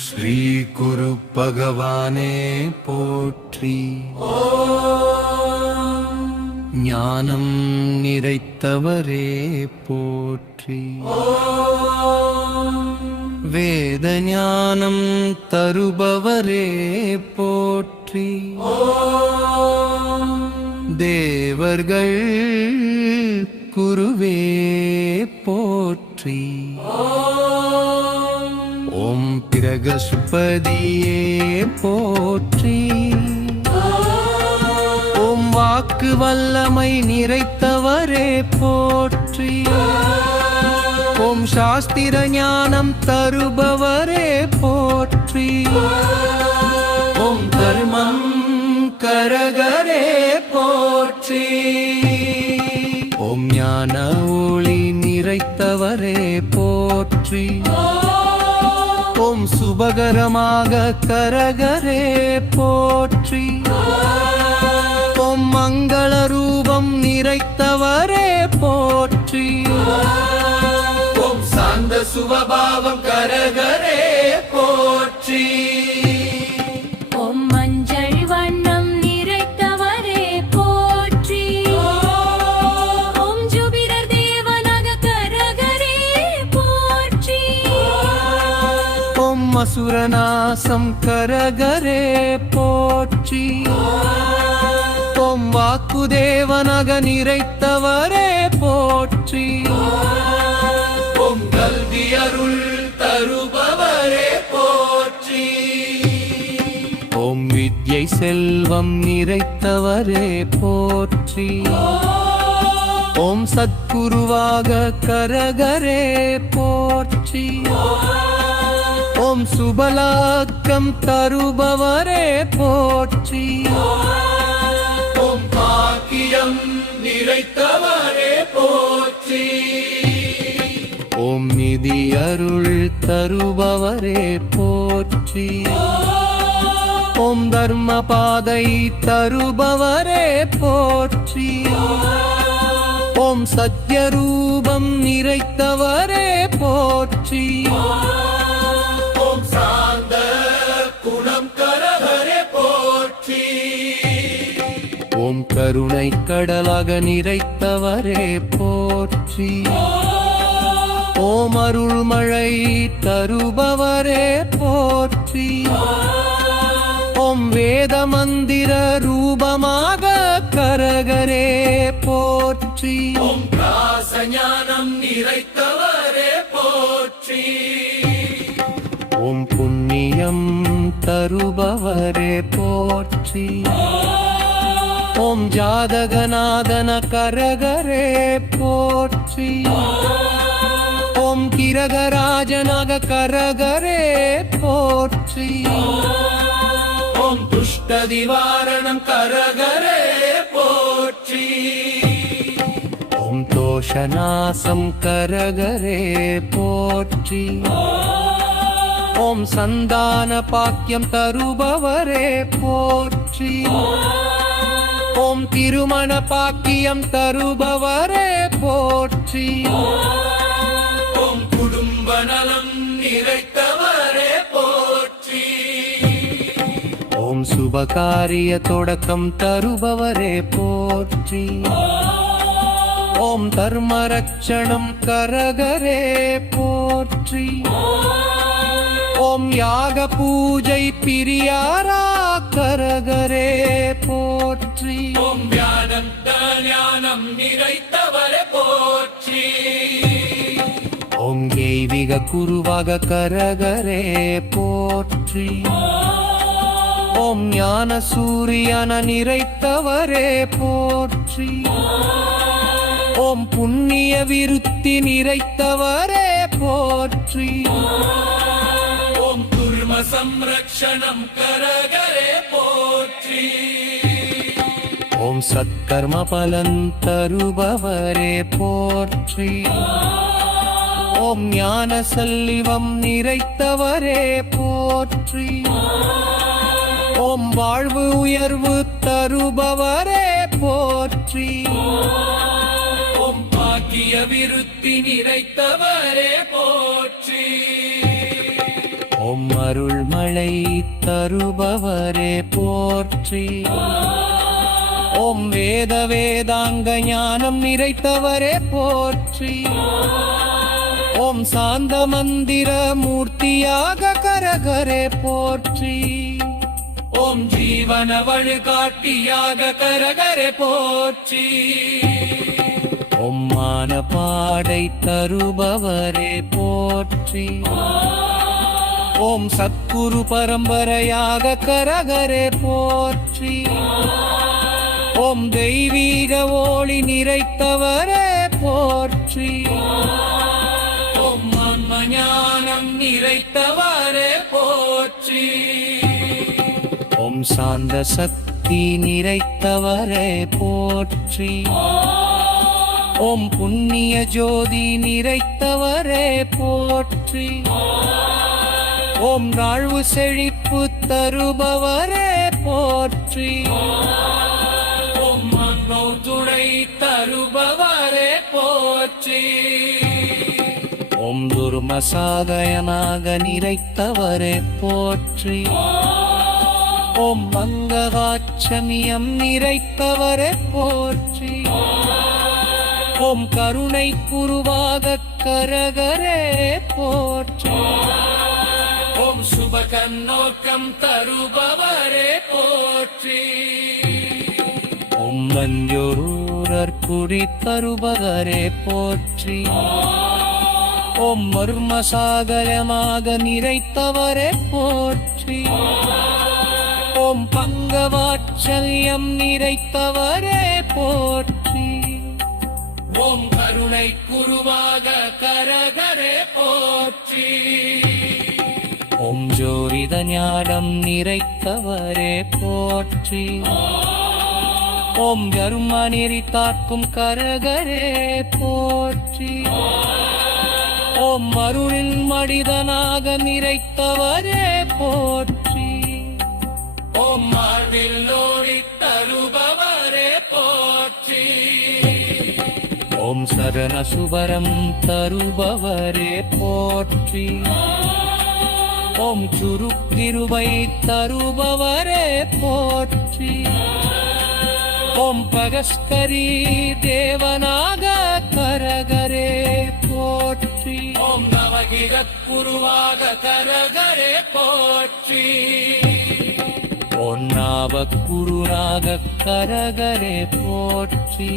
ஸ்ரீ குரு பகவானே போற்றி. ஞானம் நிறைத்தவரே போற்றி. வேத ஞானம் தருபவரே போற்றி. தேவர்கள் குருவே போற்றி. ஓம் பிரகஸ்பதியே போற்றி. ஓம் வாக்கு வல்லமை நிறைத்தவரே போற்றி. ஓம் சாஸ்திர ஞானம் தருபவரே போற்றி. ஓம் தர்மம் கரகரே போற்றி. ஓம் ஞான ஒளி நிறைத்தவரே போற்றி. ஓம் சுபகரமாக கரகரே போற்றி. ஓம் மங்கள ரூபம் நிறைத்தவரே போற்றி. ஓம் சாந்த சுபபாவம் கரகரே போற்றி. ஓம் மஞ்சள் வண்ணம் நிறைத்தவரே போற்றி. ஓம் ஜுபிரர் தேவனாக கரகரே போற்றி. ஓம் அசுரநாசம் கரகரே போற்றி. ஓம் வாக்குதேவனாக நிறைத்தவரே போற்றி. ஓம் கல்வி அருள் தருபவரே போற்றி. ஓம் வித்யை செல்வம் நிறைத்தவரே போற்றி. ஓம் சத்குருவாக கரகரே போற்றி. ஓம் சுபலாக்கம் தருபவரே போற்றி. ஓம் பாக்கியம் நிறைத்தவரே போற்றி. ஓம் நிதி அருள் தருபவரே போற்றி. ஓம் தர்ம பாதை தருபவரே போற்றி. ஓம் சத்யரூபம் நிறைத்தவரே போற்றி. ஓம் சாந்த குணம் கரகரே போற்றி. ஓம் கருணை கடலாக நிறைத்தவரே போற்றி. ஓம் அருள்மழை தருபவரே போற்றி. ஓம் வேத மந்திர ரூபமாக கரகரே போற்றி. ஓம் ஞானம் நிறைத்தவரே போற்றி. ஓம் புண்ணியம் தருபவரே போற்றி. ஓம் ஜாதகநாதன கரகரே போற்றி. ஓம் கிரகராஜனாக கரகரே போற்றி. ஓம் துஷ்ட திவாரணம் கரகரே போற்றி. ஓம் தோஷநாசம் கரகரே போற்றி. ஓம் சந்தான பாக்கியம் தருபவரே போற்றி. ஓம் திருமண பாக்கியம் தருபவரே போற்றி. ஓம் குடும்ப நலம் நிறைத்தவரே போற்றி. ஓம் சுபகாரிய தொடக்கம் தருபவரே போற்றி. ஓம் தர்மரட்சணம் கரகரே போற்றி. ஓம் யாக பூஜை பிரியாரா கரகரே போற்றி. ஓம் ஞானம் நிறைத்தவரே போற்றி. ஓம் தெய்வீக குருவாக கரகரே போற்றி. ஓம் ஞான சூரியன நிறைத்தவரே போற்றி. ஓம் புண்ணிய விருத்தி நிறைத்தவரே போற்றி. ஓம் குர்ம சம்ரக்ஷணம் கரகரே போற்றி. ஓம் சத்கர்ம பலன் தருபவரே போற்றி. ஓம் ஞான செல்வம் நிறைத்தவரே போற்றி. ஓம் வாழ்வு உயர்வு தருபவரே போற்றி. ஓம் பாக்கிய விருத்தி நிறைத்தவரே போற்றி. ஓம் அருள்மழை தருபவரே போற்றி. ஓம் வேத வேதாங்க ஞானம் நிறைத்தவரே போற்றி. ஓம் சாந்த மந்திர மூர்த்தியாக கரகரே போற்றி. ஓம் ஜீவன வழிகாட்டியாக கரகரே போற்றி. ஓம் மான பாடை தருபவரே போற்றி. ஓம் சத்குரு பரம்பரையாக கரகரே போற்றி. ஓம் தெய்வீக ஒளி நிறைத்தவரே போற்றி. ஓம் ஆன்ம ஞானம் நிறைத்தவரே போற்றி. ஓம் சாந்த சக்தி நிறைத்தவரே போற்றி. ஓம் புண்ணிய ஜோதி நிறைத்தவரே போற்றி. ஓம் வாழ்வு செழிப்பு தருபவரே போற்றி. ஓம் துணை தருபவரே போற்றி. ஓம் துர்மசாதயனாக நிறைத்தவரே போற்றி. ஓம் மங்ககாட்சமியம் நிறைத்தவரே போற்றி. ஓம் கருணை குருவாக கரகரே போற்றி. ஓம் சுப கண்ணோக்கம் தருபவரே போற்றி. ஓம் மஞ்சூரர் குடி தருபவரே போற்றி. ஓம் மர்மசாகரமாக நிறைத்தவரே போற்றி. ஓம் பங்கவாட்சல்யம் நிறைத்தவரே போற்றி. ஓம் கருணை குருவாக கரகரே போற்றி. ஓம் ஜோதித ஞானம் நிறைத்தவரே போற்றி. ஓம் கர்ம நெறி காக்கும் கரகரே போற்றி. ஓம் அருளின் மனிதனாக நிறைத்தவரே போற்றி. ஓம் மார்பில் லோடி தருபவரே போற்றி. ஓம் சரண சுபரம் தருபவரே போற்றி. ஓம் சுருக்கிருபை தருபவரே போற்றி. ஓம் பகஸ்கரி தேவனாக கரகரே போற்றி. ஓம் நவகிர குருவாக கரகரே போற்றி. ஓம் நாவ குருநாக கரகரே போற்றி.